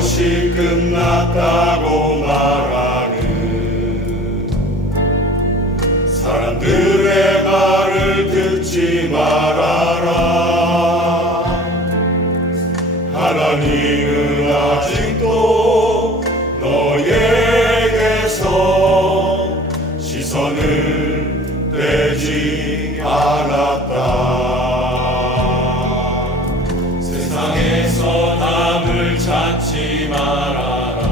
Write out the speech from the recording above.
것이 끝났다고 말하는 사람들의 말을 듣지 말아라. 하나님은 아직도 너에게서 시선을 떼지 않았 찾지 말아라